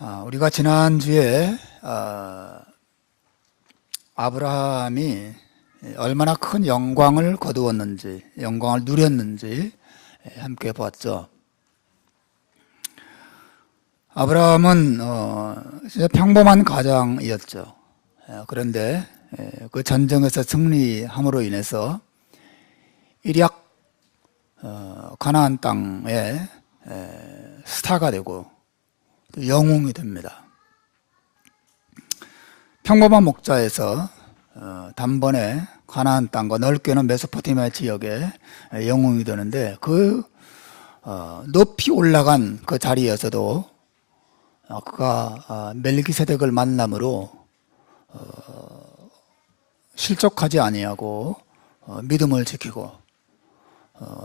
우리가 지난주에 아브라함이 얼마나 큰 영광을 거두었는지, 영광을 누렸는지 함께 보았죠. 아브라함은 진짜 평범한 가장이었죠. 그런데 그 전쟁에서 승리함으로 인해서 일약 가나안 땅의 스타가 되고 또 영웅이 됩니다. 평범한 목자에서 단번에 가나안 땅과 넓게는 메소포타미아 지역의 영웅이 되는데 그 높이 올라간 그 자리에서도 그가 멜기세덱을 만남으로 실족하지 아니하고 믿음을 지키고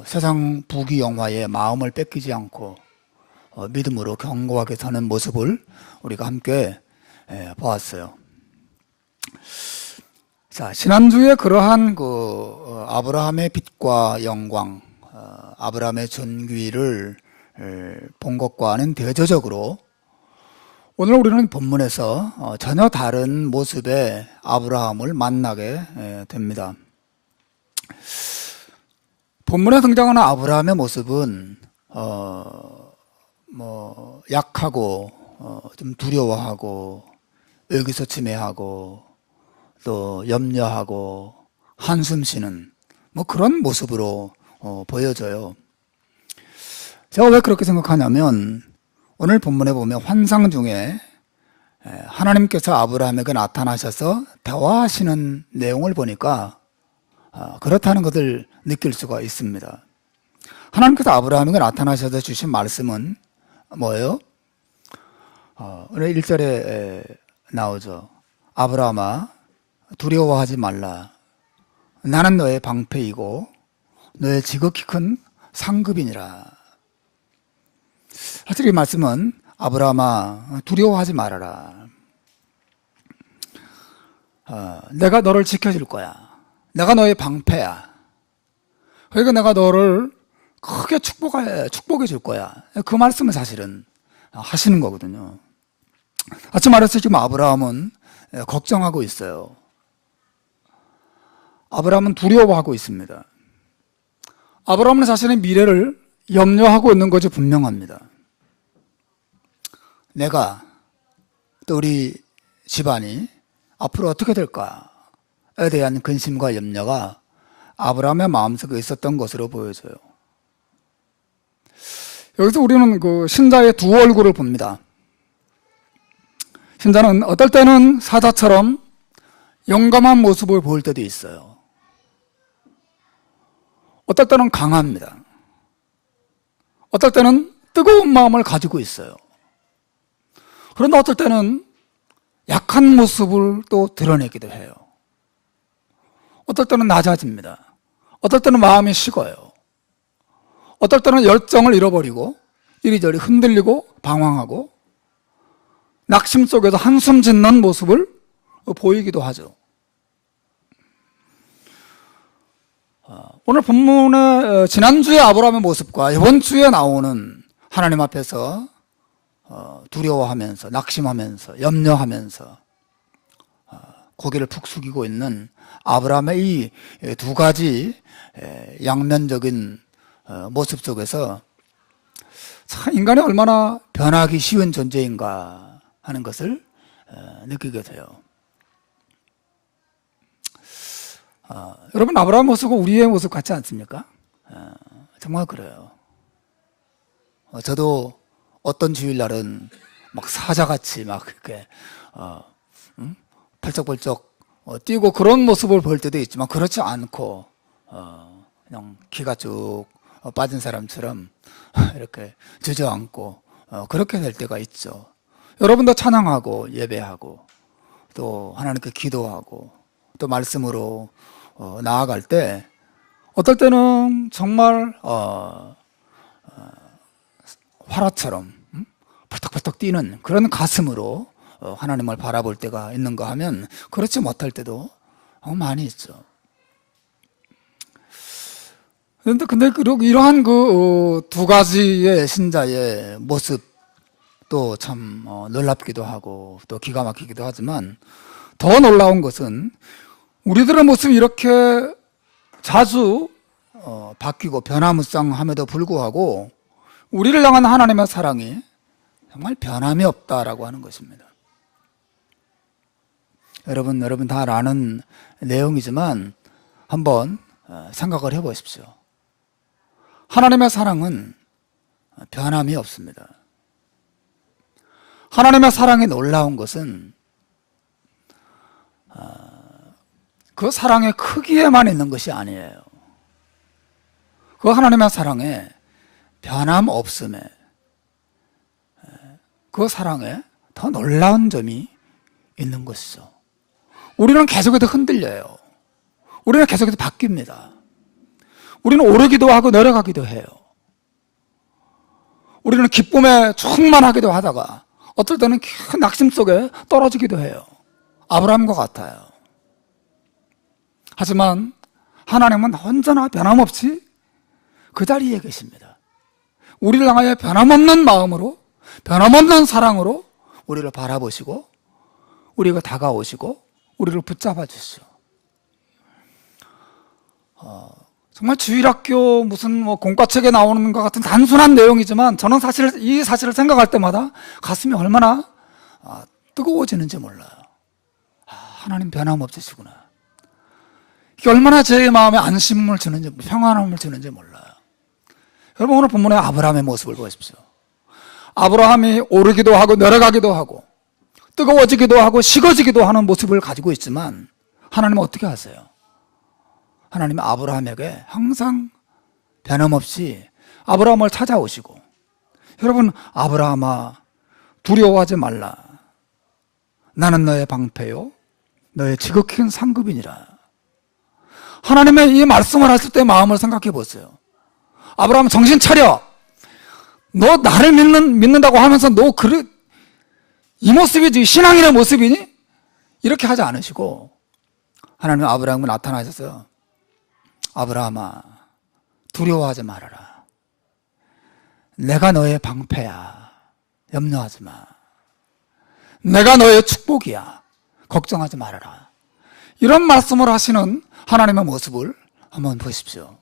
세상 부귀영화에 마음을 뺏기지 않고 믿음으로 견고하게 사는 모습을 우리가 함께 보았어요. 자, 지난주에 그러한 아브라함의 빛과 영광, 아브라함의 존귀를 본 것과는 대조적으로 오늘 우리는 본문에서 전혀 다른 모습의 아브라함을 만나게 됩니다. 본문에 등장하는 아브라함의 모습은 약하고 좀 두려워하고 의기소침해하고 또 염려하고 한숨 쉬는 그런 모습으로 보여져요. 제가 왜 그렇게 생각하냐면 오늘 본문에 보면 환상 중에 하나님께서 아브라함에게 나타나셔서 대화하시는 내용을 보니까 그렇다는 것을 느낄 수가 있습니다. 하나님께서 아브라함에게 나타나셔서 주신 말씀은 뭐예요? 오늘 1절에 나오죠. 아브라함아 두려워하지 말라. 나는 너의 방패이고 너의 지극히 큰 상급이니라. 사실 이 말씀은 아브라함아 두려워하지 말아라. 내가 너를 지켜줄 거야. 내가 너의 방패야. 그러니까 내가 너를 크게 축복해 줄 거야. 그 말씀을 사실은 하시는 거거든요. 아까 말했듯이 지금 아브라함은 걱정하고 있어요. 아브라함은 두려워하고 있습니다. 아브라함은 자신의 미래를 염려하고 있는 것이 분명합니다. 내가 또 우리 집안이 앞으로 어떻게 될까에 대한 근심과 염려가 아브라함의 마음속에 있었던 것으로 보여져요. 여기서 우리는 그 신자의 두 얼굴을 봅니다. 신자는 어떨 때는 사자처럼 용감한 모습을 보일 때도 있어요. 어떨 때는 강합니다. 어떨 때는 뜨거운 마음을 가지고 있어요. 그런데 어떨 때는 약한 모습을 또 드러내기도 해요. 어떨 때는 낮아집니다. 어떨 때는 마음이 식어요. 어떨 때는 열정을 잃어버리고 이리저리 흔들리고 방황하고 낙심 속에서 한숨 짓는 모습을 보이기도 하죠. 오늘 본문의 지난주에 아브라함의 모습과 이번 주에 나오는 하나님 앞에서 두려워하면서 낙심하면서 염려하면서 고개를 푹 숙이고 있는 아브라함의 이 두 가지 양면적인 모습 속에서 참 인간이 얼마나 변하기 쉬운 존재인가 하는 것을 느끼게 돼요. 여러분 아브라함 모습은 우리의 모습 같지 않습니까? 정말 그래요. 저도 어떤 주일날은 막 사자같이 막 이렇게 펄쩍펄쩍 뛰고 그런 모습을 볼 때도 있지만 그렇지 않고 그냥 기가 쭉 빠진 사람처럼 이렇게 주저앉고 그렇게 될 때가 있죠. 여러분도 찬양하고 예배하고 또 하나님께 기도하고 또 말씀으로 나아갈 때 어떨 때는 정말 화라처럼 펄떡펄떡 뛰는 그런 가슴으로 하나님을 바라볼 때가 있는가 하면 그렇지 못할 때도 많이 있죠. 근데 이러한 그 두 가지의 신자의 모습 모습도 참 놀랍기도 하고 또 기가 막히기도 하지만 더 놀라운 것은 우리들의 모습이 이렇게 자주 바뀌고 변화무쌍함에도 불구하고 우리를 향한 하나님의 사랑이 정말 변함이 없다라고 하는 것입니다. 여러분 다 아는 내용이지만 한번 생각을 해보십시오. 하나님의 사랑은 변함이 없습니다. 하나님의 사랑이 놀라운 것은 그 사랑의 크기에만 있는 것이 아니에요. 그 하나님의 사랑에 변함 없음에, 그 사랑에 더 놀라운 점이 있는 것이죠. 우리는 계속해서 흔들려요. 우리는 계속해서 바뀝니다. 우리는 오르기도 하고 내려가기도 해요. 우리는 기쁨에 충만하기도 하다가 어떨 때는 큰 낙심 속에 떨어지기도 해요. 아브라함과 같아요. 하지만 하나님은 언제나 변함없이 그 자리에 계십니다. 우리를 향하여 변함없는 마음으로, 변함없는 사랑으로 우리를 바라보시고 우리가 다가오시고 우리를 붙잡아 주시죠. 정말 주일학교 무슨 공과책에 나오는 것 같은 단순한 내용이지만 저는 사실 이 사실을 생각할 때마다 가슴이 얼마나 뜨거워지는지 몰라요. 하나님 변함없으시구나. 이게 얼마나 제 마음에 안심을 주는지, 평안함을 주는지 몰라요. 여러분, 오늘 본문의 아브라함의 모습을 보십시오. 아브라함이 오르기도 하고 내려가기도 하고 뜨거워지기도 하고 식어지기도 하는 모습을 가지고 있지만 하나님은 어떻게 하세요? 하나님은 아브라함에게 항상 변함없이 아브라함을 찾아오시고, 여러분, 아브라함아 두려워하지 말라. 나는 너의 방패요 너의 지극히 큰 상급이니라. 하나님의 이 말씀을 하실 때 마음을 생각해 보세요. 아브라함 정신 차려. 너 나를 믿는다고 하면서 너 이 모습이지 신앙인의 모습이니? 이렇게 하지 않으시고 하나님 아브라함에 나타나셔서 아브라함아 두려워하지 말아라. 내가 너의 방패야. 염려하지 마. 내가 너의 축복이야. 걱정하지 말아라. 이런 말씀을 하시는 하나님의 모습을 한번 보십시오.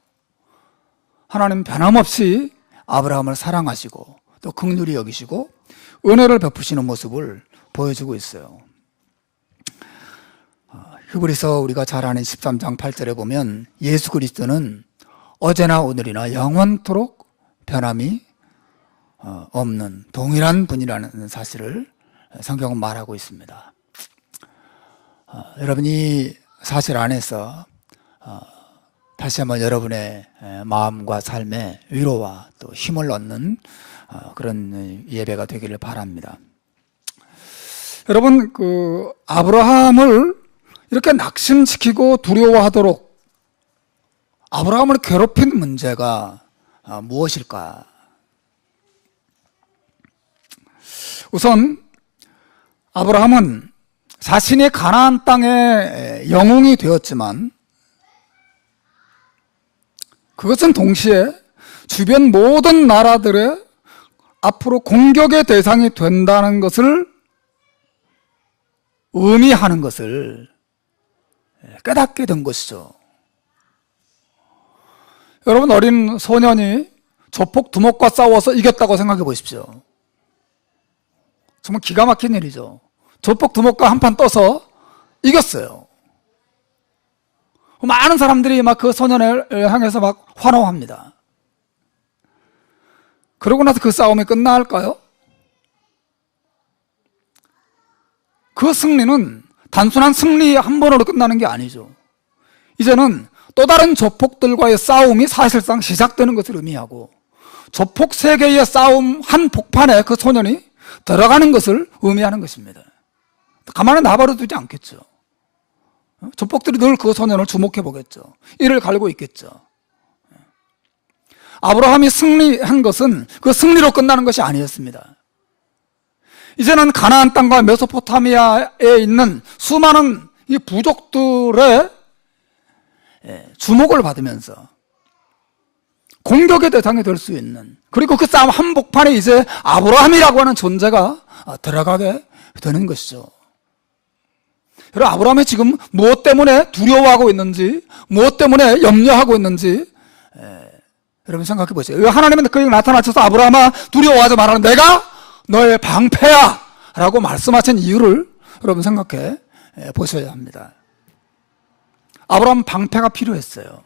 하나님 변함없이 아브라함을 사랑하시고 또 긍휼히 여기시고 은혜를 베푸시는 모습을 보여주고 있어요. 히브리서 우리가 잘 아는 13장 8절에 보면 예수 그리스도는 어제나 오늘이나 영원토록 변함이 없는 동일한 분이라는 사실을 성경은 말하고 있습니다. 여러분, 이 사실 안에서 다시 한번 여러분의 마음과 삶에 위로와 또 힘을 얻는 그런 예배가 되기를 바랍니다. 여러분, 아브라함을 이렇게 낙심시키고 두려워하도록 아브라함을 괴롭힌 문제가 무엇일까? 우선 아브라함은 자신이 가나안 땅의 영웅이 되었지만 그것은 동시에 주변 모든 나라들의 앞으로 공격의 대상이 된다는 것을 의미하는 것을 깨닫게 된 것이죠. 여러분, 어린 소년이 조폭 두목과 싸워서 이겼다고 생각해 보십시오. 정말 기가 막힌 일이죠. 조폭 두목과 한판 떠서 이겼어요. 많은 사람들이 막 그 소년을 향해서 막 환호합니다. 그러고 나서 그 싸움이 끝날까요? 그 승리는 단순한 승리 한 번으로 끝나는 게 아니죠. 이제는 또 다른 조폭들과의 싸움이 사실상 시작되는 것을 의미하고 조폭 세 개의 싸움 한 폭판에 그 소년이 들어가는 것을 의미하는 것입니다. 가만히 놔버려 두지 않겠죠. 조폭들이 늘 그 소년을 주목해 보겠죠. 이를 갈고 있겠죠. 아브라함이 승리한 것은 그 승리로 끝나는 것이 아니었습니다. 이제는 가나안 땅과 메소포타미아에 있는 수많은 이 부족들의 주목을 받으면서 공격의 대상이 될 수 있는, 그리고 그 싸움 한복판에 이제 아브라함이라고 하는 존재가 들어가게 되는 것이죠. 여러분, 아브라함이 지금 무엇 때문에 두려워하고 있는지, 무엇 때문에 염려하고 있는지 여러분 생각해 보세요. 왜 하나님은 그에게 나타나셔서 아브라함아 두려워하지 말라, 내가 너의 방패야 라고 말씀하신 이유를 여러분 생각해 보셔야 합니다. 아브라함은 방패가 필요했어요.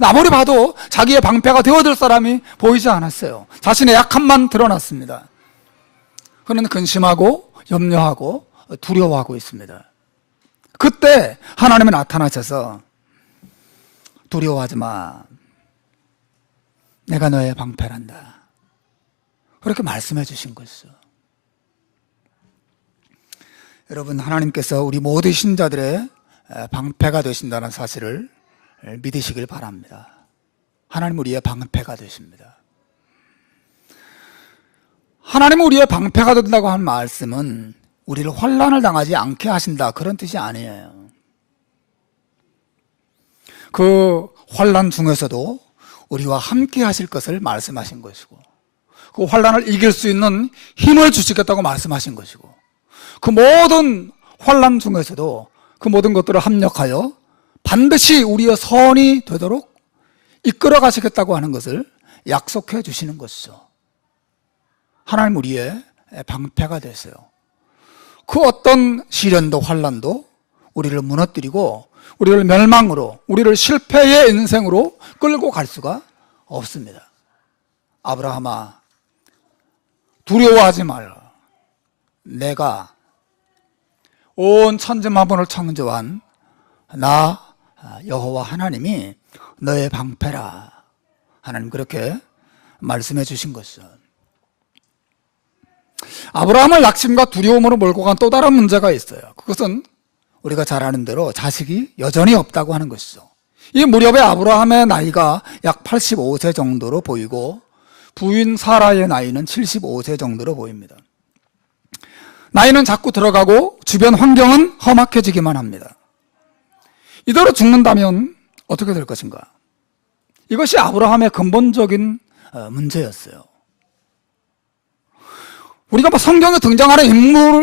아무리 봐도 자기의 방패가 되어줄 사람이 보이지 않았어요. 자신의 약함만 드러났습니다. 그는 근심하고 염려하고 두려워하고 있습니다. 그때 하나님이 나타나셔서 두려워하지 마, 내가 너의 방패란다, 그렇게 말씀해 주신 것이죠. 여러분, 하나님께서 우리 모든 신자들의 방패가 되신다는 사실을 믿으시길 바랍니다. 하나님 우리의 방패가 되십니다. 하나님 우리의 방패가 된다고 한 말씀은 우리를 환난을 당하지 않게 하신다, 그런 뜻이 아니에요. 그 환난 중에서도 우리와 함께 하실 것을 말씀하신 것이고, 그 환난을 이길 수 있는 힘을 주시겠다고 말씀하신 것이고, 그 모든 환난 중에서도 그 모든 것들을 합력하여 반드시 우리의 선이 되도록 이끌어 가시겠다고 하는 것을 약속해 주시는 것이죠. 하나님 우리의 방패가 되세요. 그 어떤 시련도 환난도 우리를 무너뜨리고 우리를 멸망으로, 우리를 실패의 인생으로 끌고 갈 수가 없습니다. 아브라함아 두려워하지 말라, 내가 온 천지 만물을 창조한 나 여호와 하나님이 너의 방패라, 하나님 그렇게 말씀해 주신 것이죠. 아브라함을 낙심과 두려움으로 몰고 간 또 다른 문제가 있어요. 그것은 우리가 잘 아는 대로 자식이 여전히 없다고 하는 것이죠. 이 무렵에 아브라함의 나이가 약 85세 정도로 보이고 부인 사라의 나이는 75세 정도로 보입니다. 나이는 자꾸 들어가고 주변 환경은 험악해지기만 합니다. 이대로 죽는다면 어떻게 될 것인가? 이것이 아브라함의 근본적인 문제였어요. 우리가 성경에 등장하는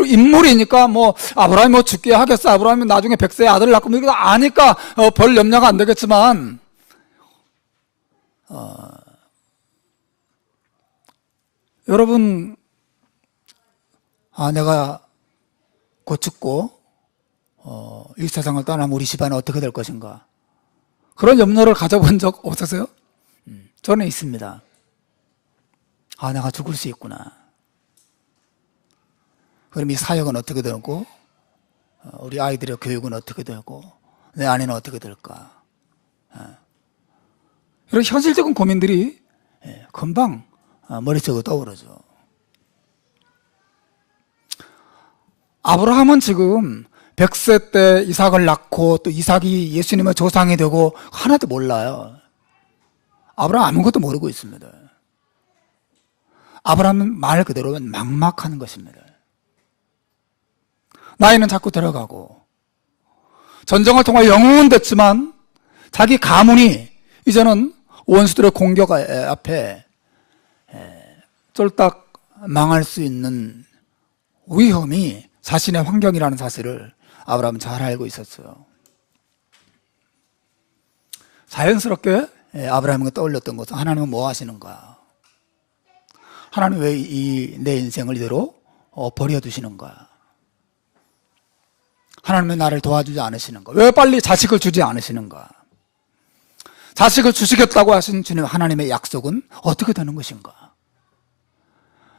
인물이니까 아브라함이 죽게 하겠어, 아브라함이 나중에 100세의 아들을 낳고 이거 아니까 별 염려가 안 되겠지만, 여러분, 내가 곧 죽고 이 세상을 떠나면 우리 집안은 어떻게 될 것인가, 그런 염려를 가져본 적 없으세요? 저는 있습니다. 내가 죽을 수 있구나. 그럼 이 사역은 어떻게 되고, 우리 아이들의 교육은 어떻게 되고, 내 아내는 어떻게 될까? 이런 현실적인 고민들이 금방 머릿속에 떠오르죠. 아브라함은 지금 100세 때 이삭을 낳고 또 이삭이 예수님의 조상이 되고 하나도 몰라요. 아브라함 아무것도 모르고 있습니다. 아브라함은 말 그대로 막막하는 것입니다. 나이는 자꾸 들어가고 전쟁을 통해 영웅은 됐지만 자기 가문이 이제는 원수들의 공격 앞에 쫄딱 망할 수 있는 위험이 자신의 환경이라는 사실을 아브라함은 잘 알고 있었어요. 자연스럽게 아브라함에게 떠올렸던 것은, 하나님은 뭐 하시는가? 하나님 왜 내 인생을 이대로 버려두시는가? 하나님은 나를 도와주지 않으시는가? 왜 빨리 자식을 주지 않으시는가? 자식을 주시겠다고 하신 주님 하나님의 약속은 어떻게 되는 것인가?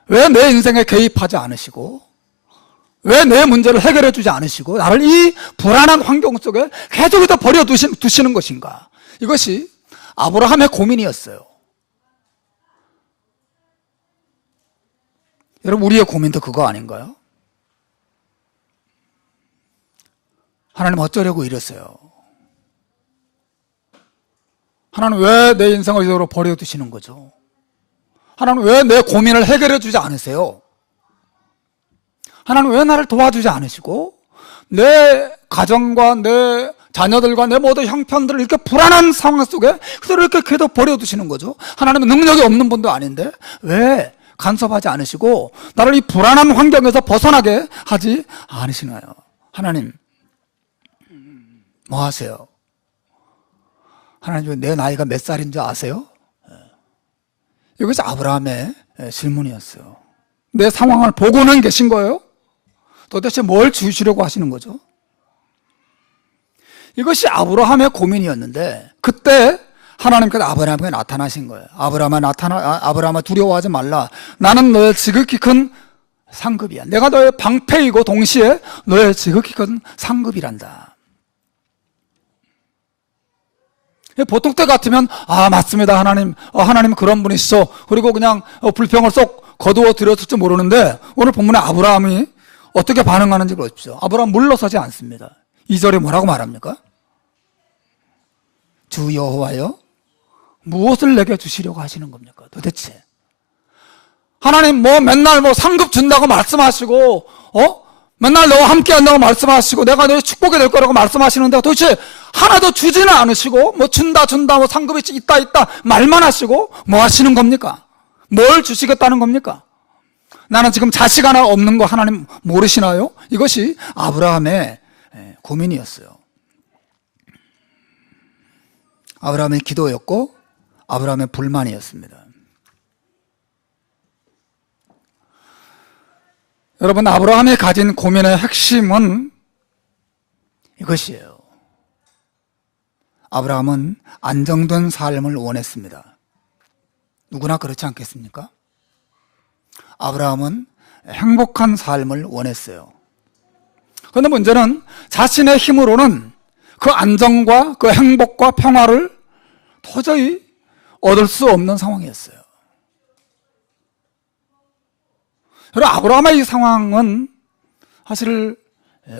왜 내 인생에 개입하지 않으시고, 왜 내 문제를 해결해 주지 않으시고 나를 이 불안한 환경 속에 계속해서 버려두시는 것인가? 이것이 아브라함의 고민이었어요. 여러분, 우리의 고민도 그거 아닌가요? 하나님 어쩌려고 이랬어요? 하나님 왜 내 인생을 이대로 버려두시는 거죠? 하나님 왜 내 고민을 해결해 주지 않으세요? 하나님 왜 나를 도와주지 않으시고 내 가정과 내 자녀들과 내 모든 형편들을 이렇게 불안한 상황 속에 그대로 이렇게 계속 버려두시는 거죠. 하나님은 능력이 없는 분도 아닌데 왜 간섭하지 않으시고 나를 이 불안한 환경에서 벗어나게 하지 않으시나요? 하나님 뭐 하세요? 하나님 내 나이가 몇 살인 줄 아세요? 이것이 아브라함의 질문이었어요. 내 상황을 보고는 계신 거예요? 도대체 뭘 주시려고 하시는 거죠? 이것이 아브라함의 고민이었는데 그때 하나님께서 아브라함에게 나타나신 거예요. 아브라함아 두려워하지 말라. 나는 너의 지극히 큰 상급이야. 내가 너의 방패이고 동시에 너의 지극히 큰 상급이란다. 보통 때 같으면 맞습니다 하나님, 하나님 그런 분이시죠. 그리고 그냥 불평을 쏙 거두어 드렸을지 모르는데 오늘 본문에 아브라함이 어떻게 반응하는지 보십시오. 아브라함 물러서지 않습니다. 2절에 뭐라고 말합니까? 주 여호와여 무엇을 내게 주시려고 하시는 겁니까? 도대체 하나님 맨날 상급 준다고 말씀하시고 맨날 너와 함께 한다고 말씀하시고 내가 너의 축복이 될 거라고 말씀하시는데 도대체 하나도 주지는 않으시고 준다 상급이 있다 말만 하시고 뭐 하시는 겁니까? 뭘 주시겠다는 겁니까? 나는 지금 자식 하나 없는 거 하나님 모르시나요? 이것이 아브라함의 고민이었어요. 아브라함의 기도였고 아브라함의 불만이었습니다. 여러분, 아브라함이 가진 고민의 핵심은 이것이에요. 아브라함은 안정된 삶을 원했습니다. 누구나 그렇지 않겠습니까? 아브라함은 행복한 삶을 원했어요. 그런데 문제는 자신의 힘으로는 그 안정과 그 행복과 평화를 도저히 얻을 수 없는 상황이었어요. 그리고 아브라함의 이 상황은 사실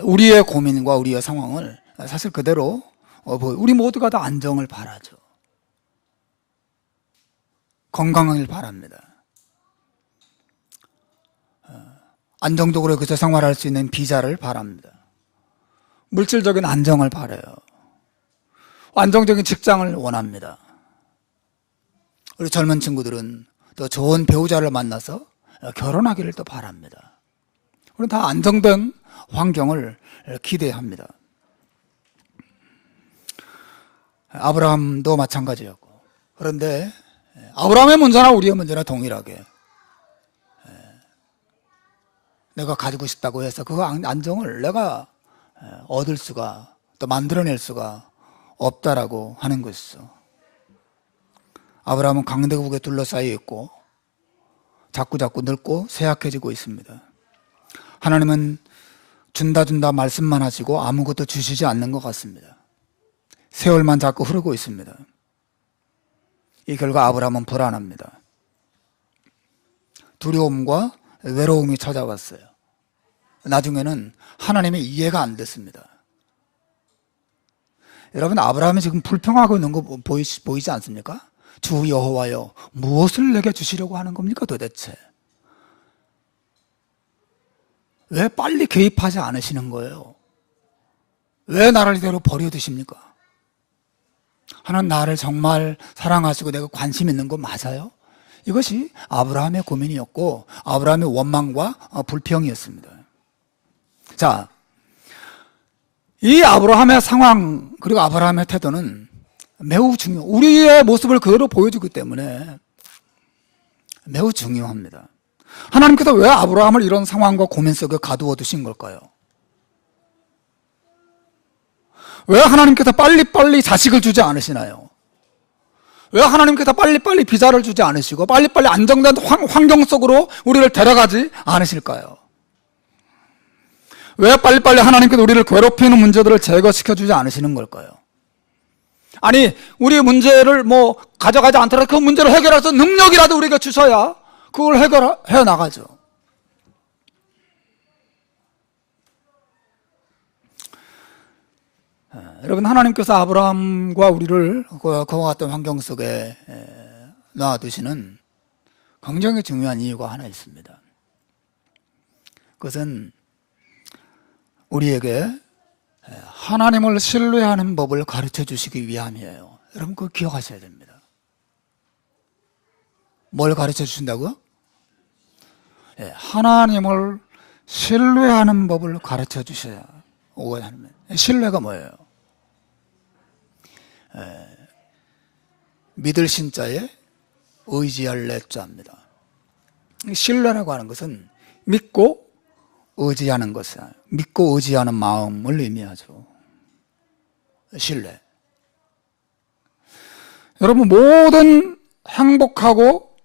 우리의 고민과 우리의 상황을 사실 그대로 우리 모두가 다 안정을 바라죠. 건강을 바랍니다. 안정적으로 그저 생활할 수 있는 비자를 바랍니다. 물질적인 안정을 바라요. 안정적인 직장을 원합니다. 우리 젊은 친구들은 더 좋은 배우자를 만나서 결혼하기를 또 바랍니다. 우리는 다 안정된 환경을 기대합니다. 아브라함도 마찬가지였고, 그런데 아브라함의 문제나 우리의 문제나 동일하게 내가 가지고 싶다고 해서 그 안정을 내가 얻을 수가 또 만들어낼 수가 없다라고 하는 것이죠. 아브라함은 강대국에 둘러싸여 있고 자꾸 늙고 쇠약해지고 있습니다. 하나님은 준다 말씀만 하시고 아무것도 주시지 않는 것 같습니다. 세월만 자꾸 흐르고 있습니다. 이 결과 아브라함은 불안합니다. 두려움과 외로움이 찾아왔어요. 나중에는 하나님의 이해가 안 됐습니다. 여러분, 아브라함이 지금 불평하고 있는 거 보이지 않습니까? 주 여호와여 무엇을 내게 주시려고 하는 겁니까 도대체? 왜 빨리 개입하지 않으시는 거예요? 왜 나를 이대로 버려두십니까? 하나님 나를 정말 사랑하시고 내가 관심 있는 거 맞아요? 이것이 아브라함의 고민이었고 아브라함의 원망과 불평이었습니다. 자, 이 아브라함의 상황 그리고 아브라함의 태도는 매우 우리의 모습을 그대로 보여주기 때문에 매우 중요합니다. 하나님께서 왜 아브라함을 이런 상황과 고민 속에 가두어 두신 걸까요? 왜 하나님께서 빨리빨리 자식을 주지 않으시나요? 왜 하나님께서 빨리빨리 비자를 주지 않으시고 빨리빨리 안정된 환경 속으로 우리를 데려가지 않으실까요? 왜 빨리빨리 하나님께서 우리를 괴롭히는 문제들을 제거시켜 주지 않으시는 걸까요? 아니, 우리 문제를 가져가지 않더라도 그 문제를 해결해서 능력이라도 우리가 주셔야 그걸 해결해 나가죠. 여러분, 하나님께서 아브라함과 우리를 그와 같은 환경 속에 놔두시는 굉장히 중요한 이유가 하나 있습니다. 그것은 우리에게 하나님을 신뢰하는 법을 가르쳐 주시기 위함이에요. 여러분 그거 기억하셔야 됩니다. 뭘 가르쳐 주신다고요? 하나님을 신뢰하는 법을 가르쳐 주셔야 오해하는. 신뢰가 뭐예요? 믿을 신자에 의지할 내자입니다. 신뢰라고 하는 것은 믿고 의지하는 것이야. 믿고 의지하는 마음을 의미하죠. 신뢰. 여러분 모든 행복하고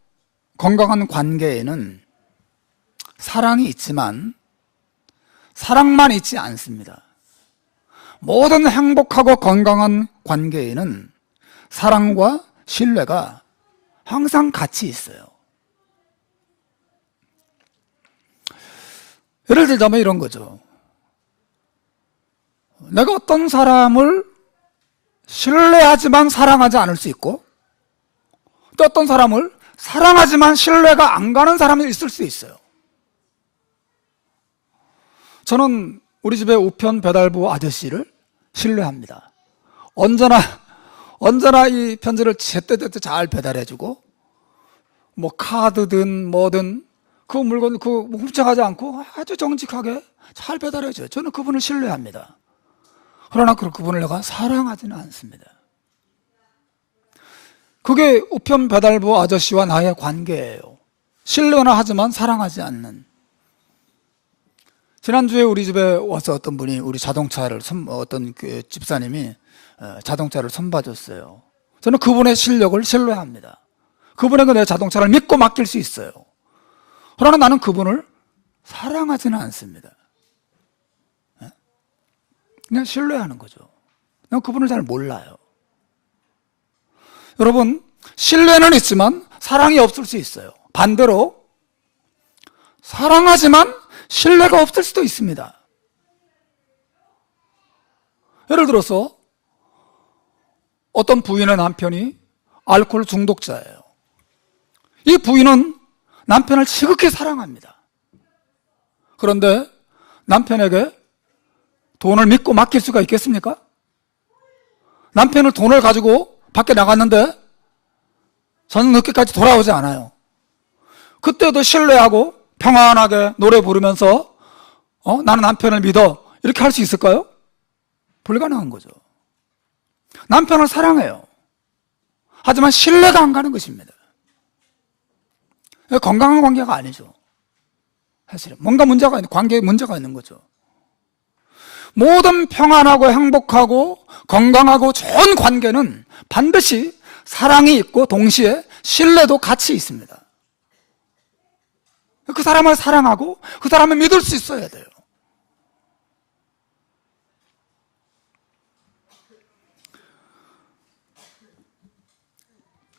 건강한 관계에는 사랑이 있지만 사랑만 있지 않습니다. 모든 행복하고 건강한 관계에는 사랑과 신뢰가 항상 같이 있어요. 예를 들자면 이런 거죠. 내가 어떤 사람을 신뢰하지만 사랑하지 않을 수 있고 또 어떤 사람을 사랑하지만 신뢰가 안 가는 사람이 있을 수 있어요. 저는 우리 집에 우편 배달부 아저씨를 신뢰합니다. 언제나 이 편지를 제때제때 잘 배달해주고 뭐 카드든 뭐든 그 물건 훔쳐가지 않고 아주 정직하게 잘 배달해줘요. 저는 그분을 신뢰합니다. 그러나 그분을 내가 사랑하지는 않습니다. 그게 우편 배달부 아저씨와 나의 관계예요. 신뢰는 하지만 사랑하지 않는. 지난주에 우리 집에 와서 어떤 분이 우리 자동차를 어떤 그 집사님이 자동차를 선봐줬어요. 저는 그분의 실력을 신뢰합니다. 그분에게 내 자동차를 믿고 맡길 수 있어요. 그러나 나는 그분을 사랑하지는 않습니다. 그냥 신뢰하는 거죠. 난 그분을 잘 몰라요. 여러분, 신뢰는 있지만 사랑이 없을 수 있어요. 반대로 사랑하지만 신뢰가 없을 수도 있습니다. 예를 들어서 어떤 부인의 남편이 알코올 중독자예요. 이 부인은 남편을 지극히 사랑합니다. 그런데 남편에게 돈을 믿고 맡길 수가 있겠습니까? 남편은 돈을 가지고 밖에 나갔는데 저녁 늦게까지 돌아오지 않아요. 그때도 신뢰하고 평안하게 노래 부르면서 나는 남편을 믿어 이렇게 할 수 있을까요? 불가능한 거죠. 남편을 사랑해요. 하지만 신뢰가 안 가는 것입니다. 건강한 관계가 아니죠. 사실은 뭔가 문제가 있는, 관계에 문제가 있는 거죠. 모든 평안하고 행복하고 건강하고 좋은 관계는 반드시 사랑이 있고 동시에 신뢰도 같이 있습니다. 그 사람을 사랑하고 그 사람을 믿을 수 있어야 돼요.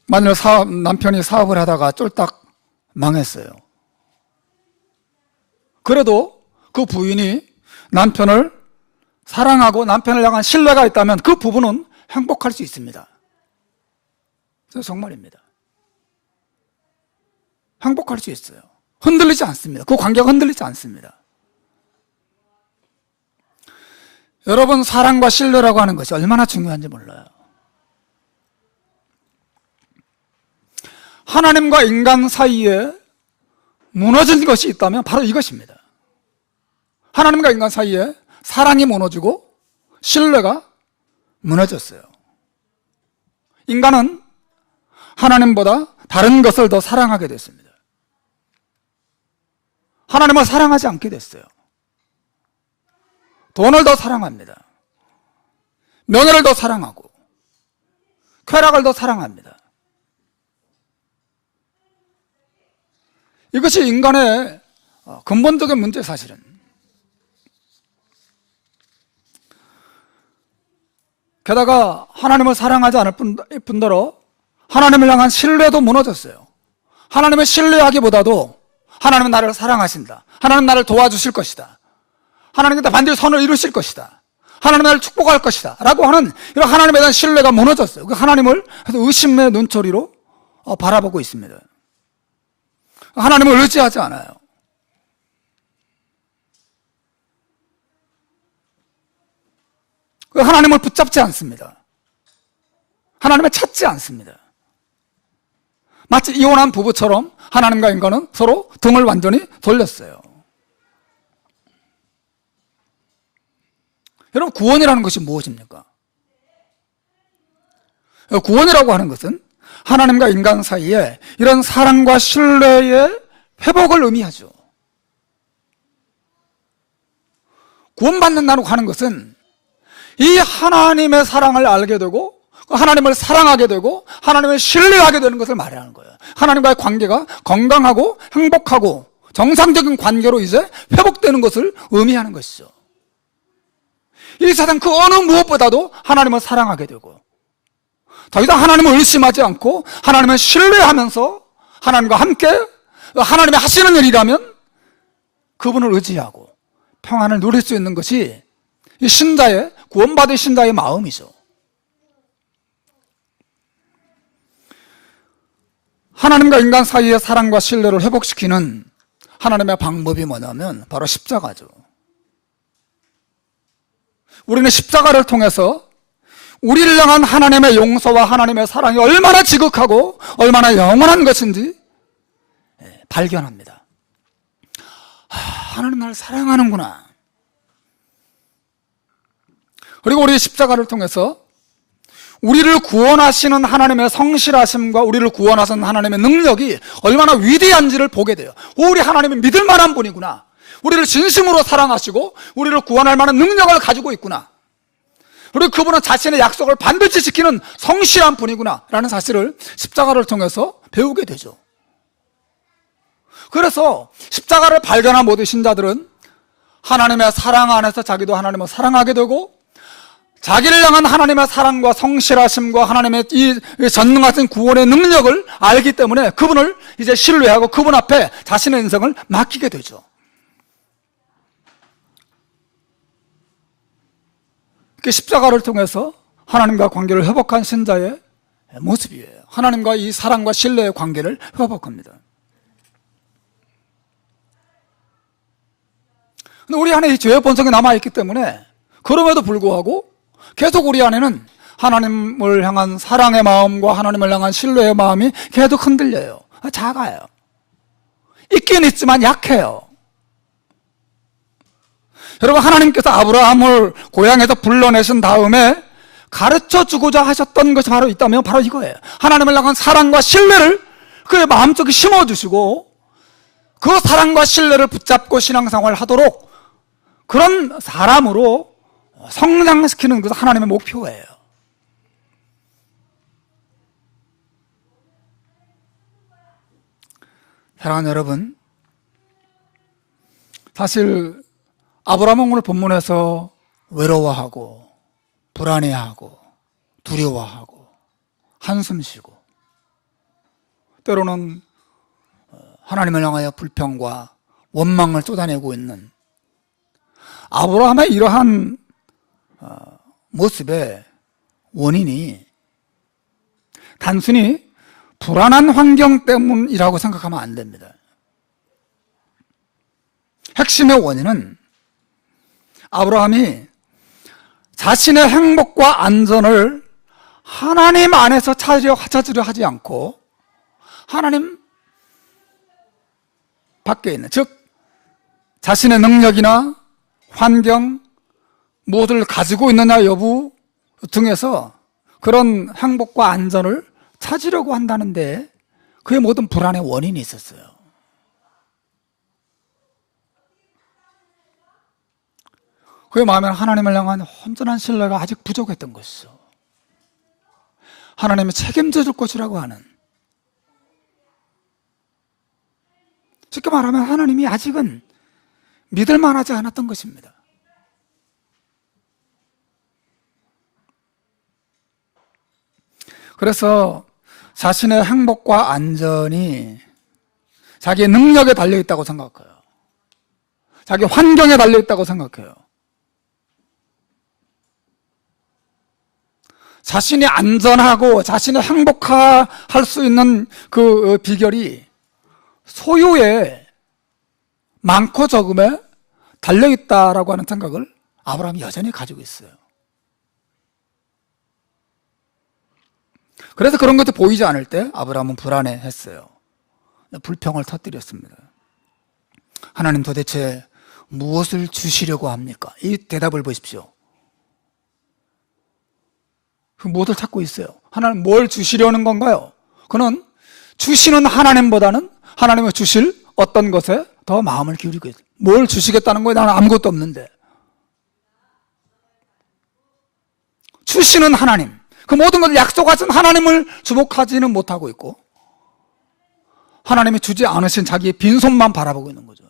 만일 남편이 사업을 하다가 쫄딱 망했어요. 그래도 그 부인이 남편을 사랑하고 남편을 향한 신뢰가 있다면 그 부부는 행복할 수 있습니다. 정말입니다. 행복할 수 있어요. 흔들리지 않습니다. 그 관계가 흔들리지 않습니다. 여러분, 사랑과 신뢰라고 하는 것이 얼마나 중요한지 몰라요. 하나님과 인간 사이에 무너진 것이 있다면 바로 이것입니다. 하나님과 인간 사이에 사랑이 무너지고 신뢰가 무너졌어요. 인간은 하나님보다 다른 것을 더 사랑하게 됐습니다. 하나님을 사랑하지 않게 됐어요. 돈을 더 사랑합니다. 명예를 더 사랑하고 쾌락을 더 사랑합니다. 이것이 인간의 근본적인 문제, 사실은. 게다가 하나님을 사랑하지 않을 뿐더러 하나님을 향한 신뢰도 무너졌어요. 하나님을 신뢰하기보다도 하나님은 나를 사랑하신다, 하나님은 나를 도와주실 것이다, 하나님은 반드시 선을 이루실 것이다, 하나님은 나를 축복할 것이다 라고 하는 이런 하나님에 대한 신뢰가 무너졌어요. 그 하나님을 의심의 눈초리로 바라보고 있습니다. 하나님을 의지하지 않아요. 하나님을 붙잡지 않습니다. 하나님을 찾지 않습니다. 마치 이혼한 부부처럼 하나님과 인간은 서로 등을 완전히 돌렸어요. 여러분, 구원이라는 것이 무엇입니까? 구원이라고 하는 것은 하나님과 인간 사이에 이런 사랑과 신뢰의 회복을 의미하죠. 구원받는다고 하는 것은 이 하나님의 사랑을 알게 되고 하나님을 사랑하게 되고 하나님을 신뢰하게 되는 것을 말하는 거예요. 하나님과의 관계가 건강하고 행복하고 정상적인 관계로 이제 회복되는 것을 의미하는 것이죠. 이 세상 그 어느 무엇보다도 하나님을 사랑하게 되고 더 이상 하나님을 의심하지 않고 하나님을 신뢰하면서 하나님과 함께 하나님이 하시는 일이라면 그분을 의지하고 평안을 누릴 수 있는 것이 이 신자의, 구원받은 신자의 마음이죠. 하나님과 인간 사이의 사랑과 신뢰를 회복시키는 하나님의 방법이 뭐냐면 바로 십자가죠. 우리는 십자가를 통해서 우리를 향한 하나님의 용서와 하나님의 사랑이 얼마나 지극하고 얼마나 영원한 것인지 발견합니다. 하나님 나를 사랑하는구나. 그리고 우리 십자가를 통해서 우리를 구원하시는 하나님의 성실하심과 우리를 구원하신 하나님의 능력이 얼마나 위대한지를 보게 돼요. 우리 하나님은 믿을 만한 분이구나. 우리를 진심으로 사랑하시고 우리를 구원할 만한 능력을 가지고 있구나. 그리고 그분은 자신의 약속을 반드시 지키는 성실한 분이구나 라는 사실을 십자가를 통해서 배우게 되죠. 그래서 십자가를 발견한 모든 신자들은 하나님의 사랑 안에서 자기도 하나님을 사랑하게 되고 자기를 향한 하나님의 사랑과 성실하심과 하나님의 이 전능하신 구원의 능력을 알기 때문에 그분을 이제 신뢰하고 그분 앞에 자신의 인생을 맡기게 되죠. 그 십자가를 통해서 하나님과 관계를 회복한 신자의 모습이에요. 하나님과 이 사랑과 신뢰의 관계를 회복합니다. 근데 우리 안에 이 죄의 본성이 남아있기 때문에 그럼에도 불구하고 계속 우리 안에는 하나님을 향한 사랑의 마음과 하나님을 향한 신뢰의 마음이 계속 흔들려요. 작아요. 있긴 있지만 약해요. 여러분, 하나님께서 아브라함을 고향에서 불러내신 다음에 가르쳐주고자 하셨던 것이 바로 있다면 바로 이거예요. 하나님을 향한 사랑과 신뢰를 그의 마음속에 심어주시고 그 사랑과 신뢰를 붙잡고 신앙생활을 하도록 그런 사람으로 성장시키는 것이 하나님의 목표예요. 사랑하는 여러분, 사실 아브라함은 오늘 본문에서 외로워하고 불안해하고 두려워하고 한숨 쉬고 때로는 하나님을 향하여 불평과 원망을 쏟아내고 있는 아브라함의 이러한 모습의 원인이 단순히 불안한 환경 때문이라고 생각하면 안 됩니다. 핵심의 원인은 아브라함이 자신의 행복과 안전을 하나님 안에서 찾으려 하지 않고 하나님 밖에 있는, 즉 자신의 능력이나 환경, 무엇을 가지고 있느냐 여부 등에서 그런 행복과 안전을 찾으려고 한다는데 그의 모든 불안의 원인이 있었어요. 그의 마음에는 하나님을 향한 온전한 신뢰가 아직 부족했던 것이죠. 하나님이 책임져 줄 것이라고 하는, 쉽게 말하면 하나님이 아직은 믿을 만하지 않았던 것입니다. 그래서 자신의 행복과 안전이 자기의 능력에 달려있다고 생각해요. 자기 환경에 달려있다고 생각해요. 자신이 안전하고 자신이 행복할 수 있는 그 비결이 소유에 많고 적음에 달려있다라고 하는 생각을 아브라함이 여전히 가지고 있어요. 그래서 그런 것도 보이지 않을 때 아브라함은 불안해했어요. 불평을 터뜨렸습니다. 하나님 도대체 무엇을 주시려고 합니까? 이 대답을 보십시오. 그 무엇을 찾고 있어요? 하나님 뭘 주시려는 건가요? 그는 주시는 하나님보다는 하나님의 주실 어떤 것에 더 마음을 기울이고 있어요. 뭘 주시겠다는 거예요? 나는 아무것도 없는데. 주시는 하나님, 그 모든 것을 약속하신 하나님을 주목하지는 못하고 있고 하나님이 주지 않으신 자기의 빈손만 바라보고 있는 거죠.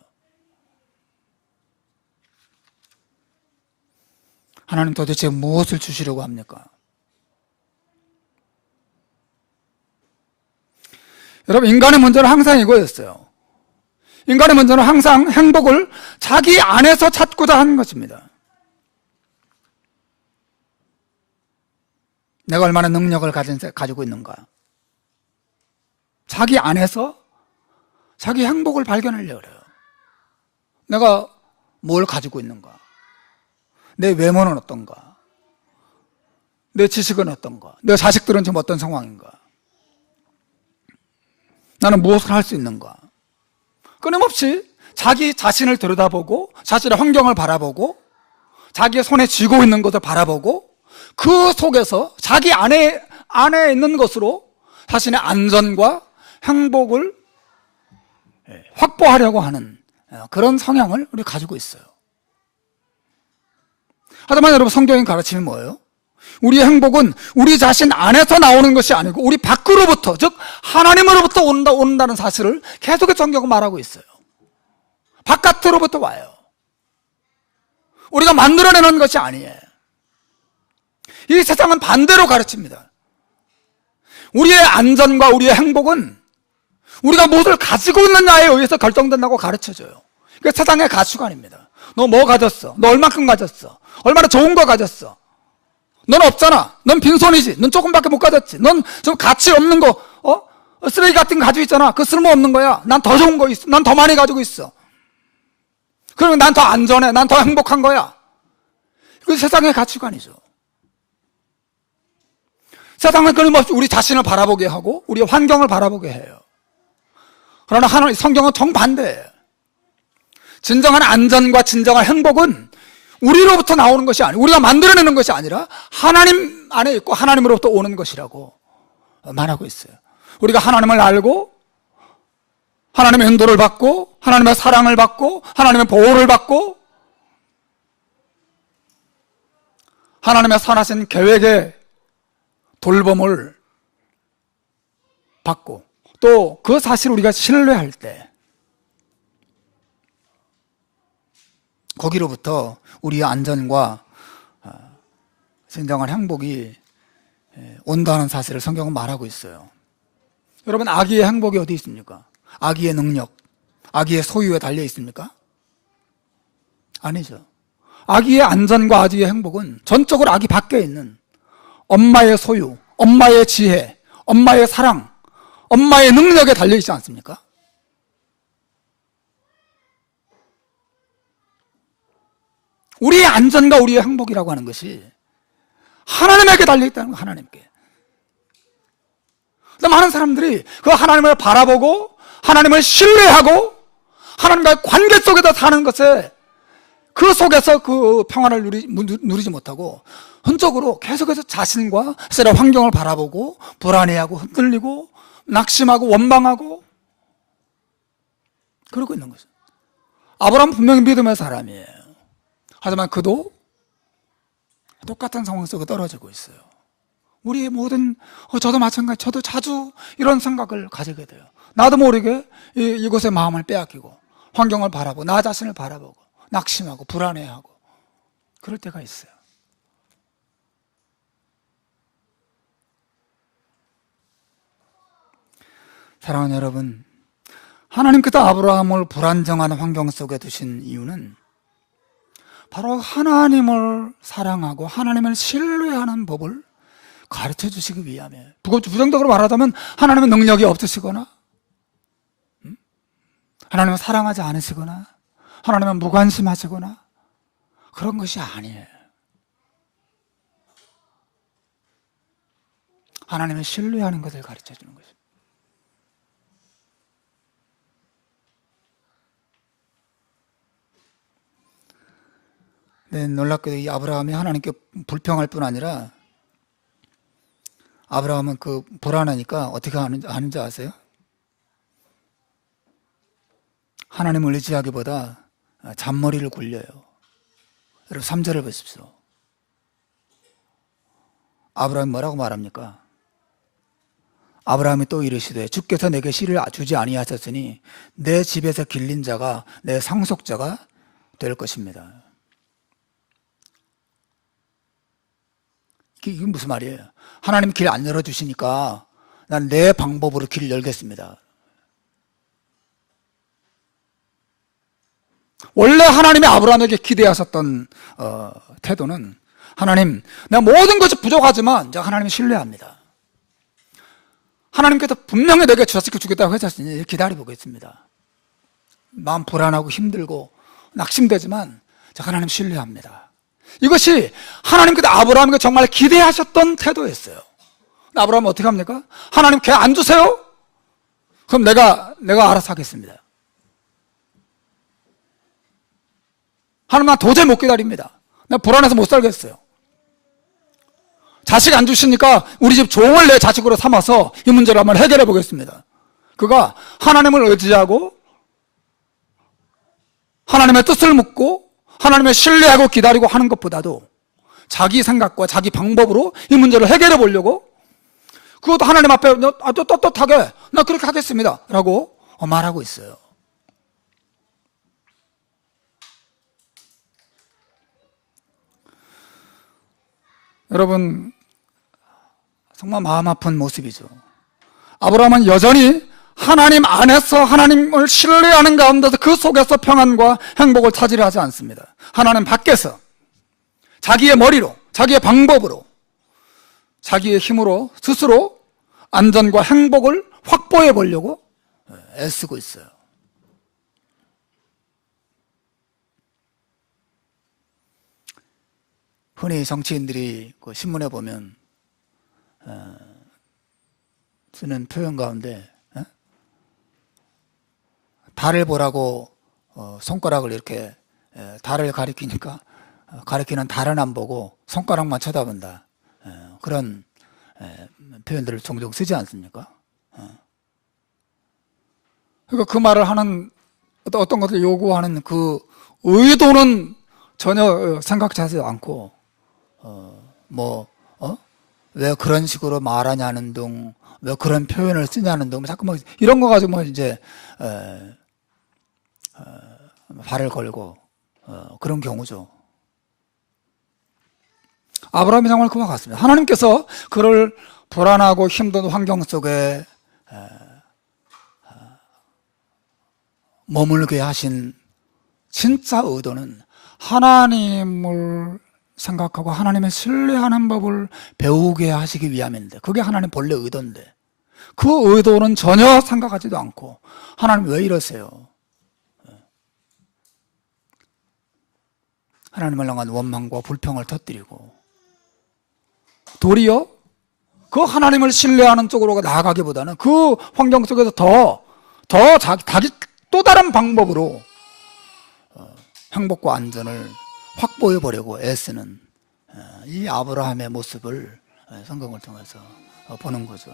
하나님 도대체 무엇을 주시려고 합니까? 여러분, 인간의 문제는 항상 이거였어요. 인간의 문제는 항상 행복을 자기 안에서 찾고자 하는 것입니다. 내가 얼마나 능력을 가지고 있는가? 자기 안에서 자기 행복을 발견하려고 그래요. 내가 뭘 가지고 있는가? 내 외모는 어떤가? 내 지식은 어떤가? 내 자식들은 지금 어떤 상황인가? 나는 무엇을 할 수 있는가? 끊임없이 자기 자신을 들여다보고 자신의 환경을 바라보고 자기의 손에 쥐고 있는 것을 바라보고 그 속에서 자기 안에 있는 것으로 자신의 안전과 행복을 확보하려고 하는 그런 성향을 우리 가지고 있어요. 하지만 여러분, 성경의 가르침이 뭐예요? 우리의 행복은 우리 자신 안에서 나오는 것이 아니고 우리 밖으로부터, 즉 하나님으로부터 온다는 사실을 계속해서 성경은 말하고 있어요. 바깥으로부터 와요. 우리가 만들어내는 것이 아니에요. 이 세상은 반대로 가르칩니다. 우리의 안전과 우리의 행복은 우리가 무엇을 가지고 있느냐에 의해서 결정된다고 가르쳐줘요. 그게 세상의 가치관입니다. 너 뭐 가졌어? 너 얼만큼 가졌어? 얼마나 좋은 거 가졌어? 넌 없잖아. 넌 빈손이지. 넌 조금밖에 못 가졌지. 넌 좀 가치 없는 거, 쓰레기 같은 거 가지고 있잖아. 그 쓸모없는 거야. 난 더 좋은 거 있어. 난 더 많이 가지고 있어. 그러면 난 더 안전해. 난 더 행복한 거야. 그게 세상의 가치관이죠. 세상은 끊임없이 우리 자신을 바라보게 하고 우리의 환경을 바라보게 해요. 그러나 성경은 정반대예요. 진정한 안전과 진정한 행복은 우리로부터 나오는 것이 아니고 우리가 만들어내는 것이 아니라 하나님 안에 있고 하나님으로부터 오는 것이라고 말하고 있어요. 우리가 하나님을 알고 하나님의 인도를 받고 하나님의 사랑을 받고 하나님의 보호를 받고 하나님의 선하신 계획의 돌봄을 받고 또 그 사실을 우리가 신뢰할 때 거기로부터 우리의 안전과 진정한 행복이 온다는 사실을 성경은 말하고 있어요. 여러분, 아기의 행복이 어디 있습니까? 아기의 능력, 아기의 소유에 달려 있습니까? 아니죠. 아기의 안전과 아기의 행복은 전적으로 아기 밖에 있는 엄마의 소유, 엄마의 지혜, 엄마의 사랑, 엄마의 능력에 달려 있지 않습니까? 우리의 안전과 우리의 행복이라고 하는 것이 하나님에게 달려있다는 거예요. 하나님께. 많은 사람들이 그 하나님을 바라보고 하나님을 신뢰하고 하나님과의 관계 속에서 사는 것에 그 속에서 그 평안을 누리지 못하고 흔적으로 계속해서 자신과 세상 환경을 바라보고 불안해하고 흔들리고 낙심하고 원망하고 그러고 있는 거죠. 아브라함은 분명히 믿음의 사람이에요. 하지만 그도 똑같은 상황 속에 떨어지고 있어요. 우리의 모든, 저도 마찬가지, 저도 자주 이런 생각을 가지게 돼요. 나도 모르게 이곳에 마음을 빼앗기고 환경을 바라보고 나 자신을 바라보고 낙심하고 불안해하고 그럴 때가 있어요. 사랑하는 여러분, 하나님께서 아브라함을 불안정한 환경 속에 두신 이유는 바로 하나님을 사랑하고 하나님을 신뢰하는 법을 가르쳐 주시기 위함이에요. 부정적으로 말하자면 하나님의 능력이 없으시거나 하나님을 사랑하지 않으시거나 하나님은 무관심하시거나 그런 것이 아니에요. 하나님을 신뢰하는 것을 가르쳐 주는 것입니다. 네, 놀랍게도 이 아브라함이 하나님께 불평할 뿐 아니라 아브라함은 그 불안하니까 어떻게 하는지 아세요? 하나님을 의지하기보다 잔머리를 굴려요. 여러분 3절을 보십시오. 아브라함이 뭐라고 말합니까? 아브라함이 또 이르시되 주께서 내게 씨를 주지 아니하셨으니 내 집에서 길린 자가 내 상속자가 될 것입니다. 이게 무슨 말이에요? 하나님 길 안 열어주시니까 난 내 방법으로 길을 열겠습니다. 원래 하나님이 아브라함에게 기대하셨던 태도는 하나님, 내가 모든 것이 부족하지만 제가 하나님을 신뢰합니다. 하나님께서 분명히 내게 주겠다고 하셨으니 기다려보겠습니다. 마음 불안하고 힘들고 낙심되지만 제가 하나님 신뢰합니다. 이것이 하나님께서 아브라함에게 정말 기대하셨던 태도였어요. 아브라함은 어떻게 합니까? 하나님 걔 안 주세요? 그럼 내가 알아서 하겠습니다. 하나님 난 도저히 못 기다립니다. 내가 불안해서 못 살겠어요. 자식 안 주시니까 우리 집 종을 내 자식으로 삼아서 이 문제를 한번 해결해 보겠습니다. 그가 하나님을 의지하고 하나님의 뜻을 묻고 하나님을 신뢰하고 기다리고 하는 것보다도 자기 생각과 자기 방법으로 이 문제를 해결해 보려고 그것도 하나님 앞에 아주 떳떳하게 나 그렇게 하겠습니다 라고 말하고 있어요. 여러분 정말 마음 아픈 모습이죠. 아브라함은 여전히 하나님 안에서 하나님을 신뢰하는 가운데서 그 속에서 평안과 행복을 찾으려 하지 않습니다. 하나님 밖에서 자기의 머리로 자기의 방법으로 자기의 힘으로 스스로 안전과 행복을 확보해 보려고 애쓰고 있어요. 흔히 정치인들이 그 신문에 보면 쓰는 표현 가운데 달을 보라고 손가락을 이렇게 달을 가리키니까 가리키는 달은 안 보고 손가락만 쳐다본다. 그런 표현들을 종종 쓰지 않습니까? 그러니까 그 말을 하는 어떤 것을 요구하는 그 의도는 전혀 생각하지 않고 왜 그런 식으로 말하냐는 둥, 왜 그런 표현을 쓰냐는 둥, 자꾸 뭐 이런 거 가지고 이제 발을 걸고 그런 경우죠. 아브라함이 정말 그와 같습니다. 하나님께서 그를 불안하고 힘든 환경 속에 머물게 하신 진짜 의도는 하나님을 생각하고 하나님의 신뢰하는 법을 배우게 하시기 위함인데 그게 하나님 본래 의도인데 그 의도는 전혀 생각하지도 않고 하나님 왜 이러세요? 하나님을 향한 원망과 불평을 터뜨리고 도리어 그 하나님을 신뢰하는 쪽으로 나아가기보다는 그 환경 속에서 더 자기 또 다른 방법으로 행복과 안전을 확보해 보려고 애쓰는 이 아브라함의 모습을 성경을 통해서 보는 거죠.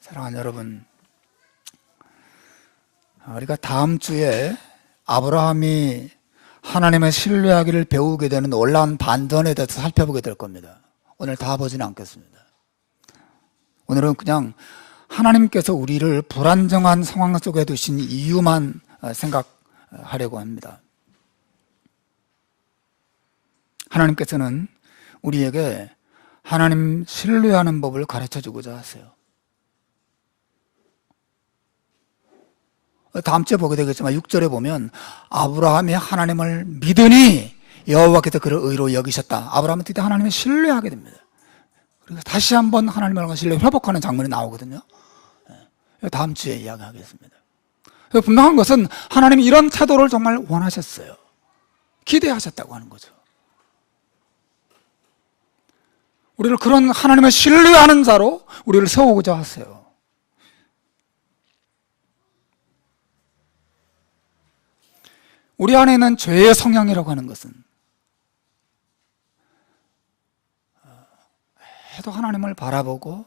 사랑하는 여러분, 우리가 다음 주에 아브라함이 하나님의 신뢰하기를 배우게 되는 놀라운 반전에 대해서 살펴보게 될 겁니다. 오늘 다 보지는 않겠습니다. 오늘은 그냥 하나님께서 우리를 불안정한 상황 속에 두신 이유만 생각하려고 합니다. 하나님께서는 우리에게 하나님 신뢰하는 법을 가르쳐 주고자 하세요. 다음 주에 보게 되겠지만 6절에 보면 아브라함이 하나님을 믿으니 여호와께서 그를 의로 여기셨다. 아브라함은 드디어 하나님을 신뢰하게 됩니다. 그래서 다시 한번 하나님과 신뢰 회복하는 장면이 나오거든요. 다음 주에 이야기하겠습니다. 분명한 것은 하나님이 이런 태도를 정말 원하셨어요. 기대하셨다고 하는 거죠. 우리를 그런 하나님을 신뢰하는 자로 우리를 세우고자 하세요. 우리 안에 있는 죄의 성향이라고 하는 것은 해도 하나님을 바라보고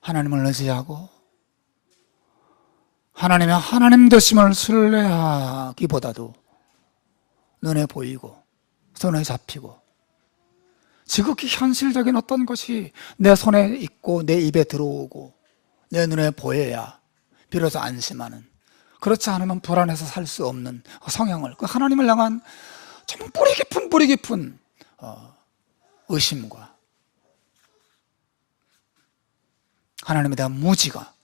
하나님을 의지하고 하나님의 하나님 되심을 신뢰하기보다도 눈에 보이고 손에 잡히고 지극히 현실적인 어떤 것이 내 손에 있고 내 입에 들어오고 내 눈에 보여야 비로소 안심하는, 그렇지 않으면 불안해서 살 수 없는 성향을, 그 하나님을 향한 좀 뿌리 깊은 의심과 하나님에 대한 무지가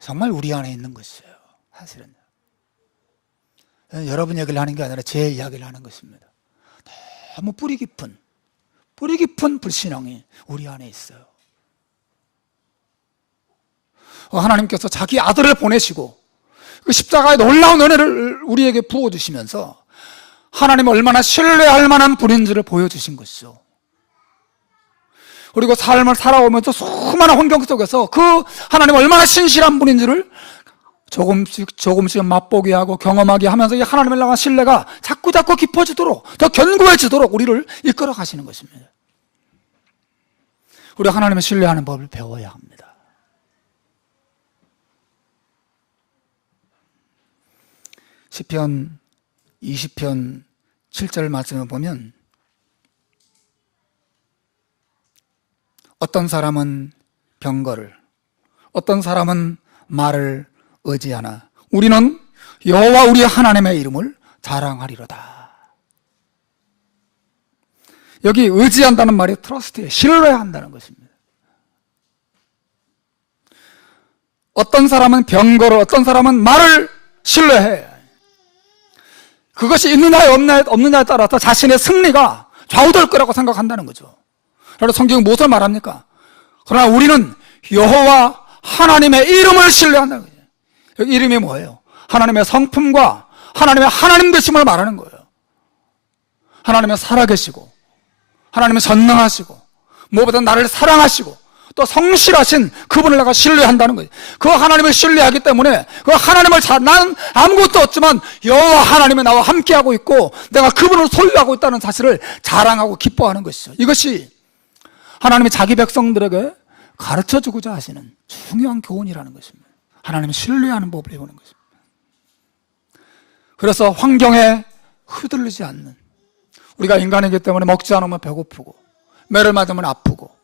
정말 우리 안에 있는 것이에요. 사실은 여러분 얘기를 하는 게 아니라 제 이야기를 하는 것입니다. 너무 뿌리 깊은 불신앙이 우리 안에 있어요. 하나님께서 자기 아들을 보내시고 그 십자가의 놀라운 은혜를 우리에게 부어주시면서 하나님을 얼마나 신뢰할 만한 분인지를 보여주신 것이죠. 그리고 삶을 살아오면서 수많은 환경 속에서 그 하나님이 얼마나 신실한 분인지를 조금씩 맛보게 하고 경험하게 하면서 이 하나님을 향한 신뢰가 자꾸 깊어지도록, 더 견고해지도록 우리를 이끌어 가시는 것입니다. 우리 하나님을 신뢰하는 법을 배워야 합니다. 시편 20편 7절 말씀을 보면 어떤 사람은 병거를, 어떤 사람은 말을 의지하나 우리는 여호와 우리 하나님의 이름을 자랑하리로다. 여기 의지한다는 말이 트러스트에 신뢰한다는 것입니다. 어떤 사람은 병거를, 어떤 사람은 말을 신뢰해. 그것이 있느냐 없느냐에 따라서 자신의 승리가 좌우될 거라고 생각한다는 거죠. 그래서 성경은 무엇을 말합니까? 그러나 우리는 여호와 하나님의 이름을 신뢰한다는 거죠. 여기 이름이 뭐예요? 하나님의 성품과 하나님의 하나님 되심을 말하는 거예요. 하나님은 살아계시고 하나님은 전능하시고 무엇보다 나를 사랑하시고 또 성실하신 그분을 내가 신뢰한다는 거예요. 그 하나님을 신뢰하기 때문에 그 하나님을 난 아무것도 없지만 여호와 하나님이 나와 함께하고 있고 내가 그분을 소유하고 있다는 사실을 자랑하고 기뻐하는 것이죠. 이것이 하나님이 자기 백성들에게 가르쳐주고자 하시는 중요한 교훈이라는 것입니다. 하나님을 신뢰하는 법을 배우는 것입니다. 그래서 환경에 휘둘리지 않는, 우리가 인간이기 때문에 먹지 않으면 배고프고 매를 맞으면 아프고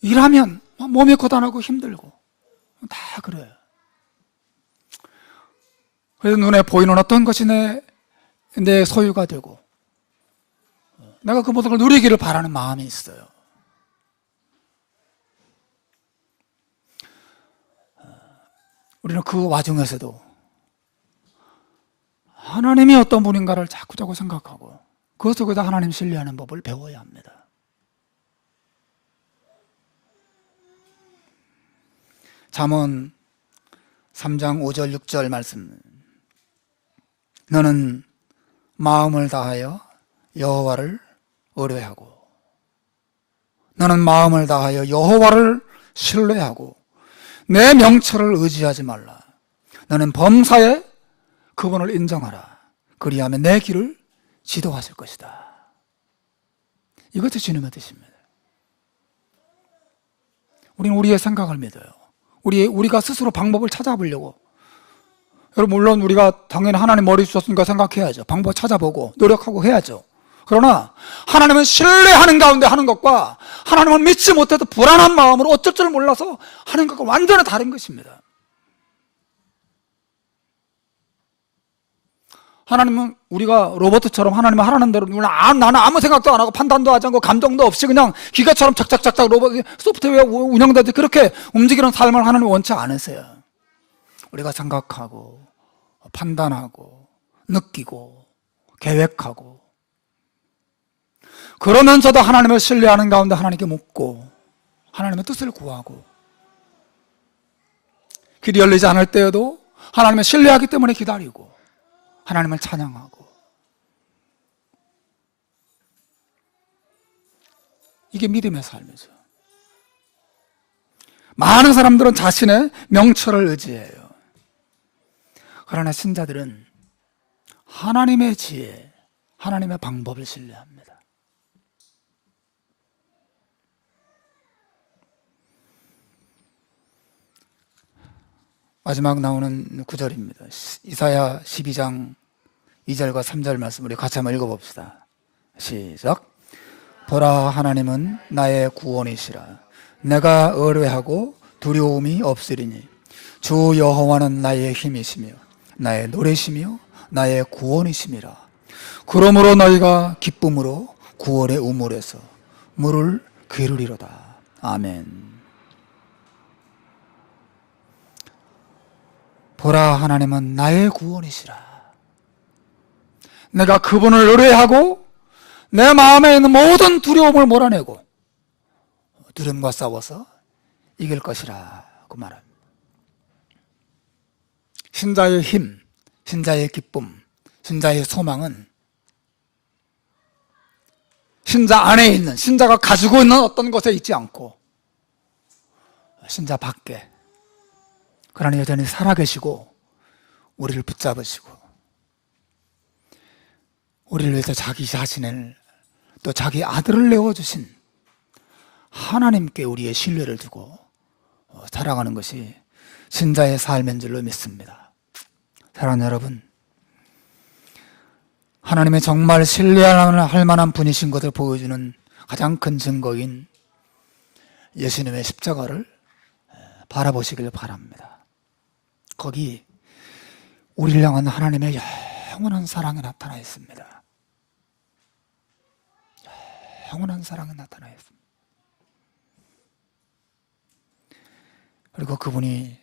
일하면 몸이 고단하고 힘들고 다 그래요. 그래서 눈에 보이는 어떤 것이 내 소유가 되고 내가 그 모든 걸 누리기를 바라는 마음이 있어요. 우리는 그 와중에서도 하나님이 어떤 분인가를 자꾸 생각하고 그 속에서 하나님 신뢰하는 법을 배워야 합니다. 잠언 3장 5절 6절 말씀, 너는 마음을 다하여 여호와를 의뢰하고 너는 마음을 다하여 여호와를 신뢰하고 내 명철을 의지하지 말라. 너는 범사에 그분을 인정하라. 그리하면 내 길을 지도하실 것이다. 이것이 주님의 뜻입니다. 우리는 우리의 생각을 믿어요. 우리가 스스로 방법을 찾아보려고. 여러분, 물론 우리가 당연히 하나님 머리 주셨으니까 생각해야죠. 방법 찾아보고 노력하고 해야죠. 그러나 하나님은 신뢰하는 가운데 하는 것과 하나님을 믿지 못해도 불안한 마음으로 어쩔 줄 몰라서 하는 것과 완전히 다른 것입니다. 하나님은 우리가 로봇처럼 하나님은 하라는 대로 나는 아무 생각도 안 하고 판단도 하지 않고 감정도 없이 그냥 기계처럼 착착착착 로봇 소프트웨어 운영되듯이 그렇게 움직이는 삶을 하나님 원치 않으세요. 우리가 생각하고 판단하고 느끼고 계획하고 그러면서도 하나님을 신뢰하는 가운데 하나님께 묻고 하나님의 뜻을 구하고 길이 열리지 않을 때에도 하나님을 신뢰하기 때문에 기다리고 하나님을 찬양하고 이게 믿음의 삶이죠. 많은 사람들은 자신의 명철을 의지해요. 그러나 신자들은 하나님의 지혜, 하나님의 방법을 신뢰합니다. 마지막 나오는 구절입니다. 이사야 12장 2절과 3절 말씀 우리 같이 한번 읽어봅시다. 시작. 보라, 하나님은 나의 구원이시라. 내가 의뢰하고 두려움이 없으리니 주 여호와는 나의 힘이시며 나의 노래시며 나의 구원이심이라. 그러므로 너희가 기쁨으로 구원의 우물에서 물을 기르리로다. 아멘. 보라, 하나님은 나의 구원이시라. 내가 그분을 의뢰하고 내 마음에 있는 모든 두려움을 몰아내고 두려움과 싸워서 이길 것이라 그 말합니다. 신자의 힘, 신자의 기쁨, 신자의 소망은 신자 안에 있는, 신자가 가지고 있는 어떤 것에 있지 않고 신자 밖에, 그러나 여전히 살아계시고 우리를 붙잡으시고 우리를 위해서 자기 자신을, 또 자기 아들을 내어주신 하나님께 우리의 신뢰를 두고 살아가는 것이 신자의 삶인 줄로 믿습니다. 사랑하는 여러분, 하나님의 정말 신뢰할 만한 분이신 것을 보여주는 가장 큰 증거인 예수님의 십자가를 바라보시길 바랍니다. 거기 우리를 향한 하나님의 영원한 사랑이 나타나 있습니다. 영원한 사랑이 나타나 있습니다. 그리고 그분이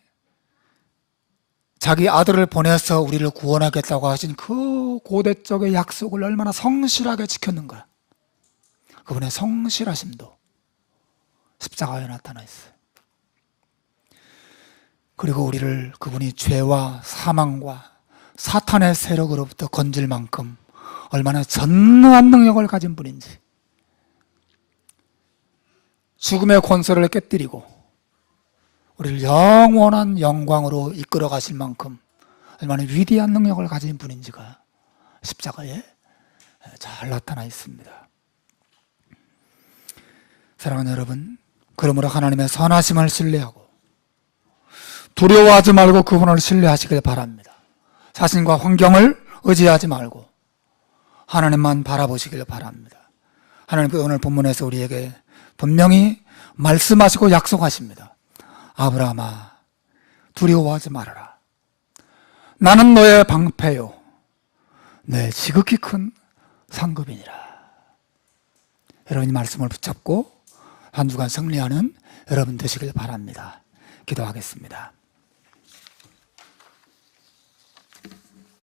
자기 아들을 보내서 우리를 구원하겠다고 하신 그 고대적의 약속을 얼마나 성실하게 지켰는가. 그분의 성실하심도 십자가에 나타나 있어요. 그리고 우리를 그분이 죄와 사망과 사탄의 세력으로부터 건질 만큼 얼마나 전능한 능력을 가진 분인지, 죽음의 권세를 깨뜨리고 우리를 영원한 영광으로 이끌어 가실 만큼 얼마나 위대한 능력을 가진 분인지가 십자가에 잘 나타나 있습니다. 사랑하는 여러분, 그러므로 하나님의 선하심을 신뢰하고 두려워하지 말고 그분을 신뢰하시길 바랍니다. 자신과 환경을 의지하지 말고 하나님만 바라보시길 바랍니다. 하나님께서 오늘 본문에서 우리에게 분명히 말씀하시고 약속하십니다. 아브라함아, 두려워하지 말아라. 나는 너의 방패요, 내 지극히 큰 상급이니라. 여러분, 이 말씀을 붙잡고 한 주간 승리하는 여러분 되시길 바랍니다. 기도하겠습니다.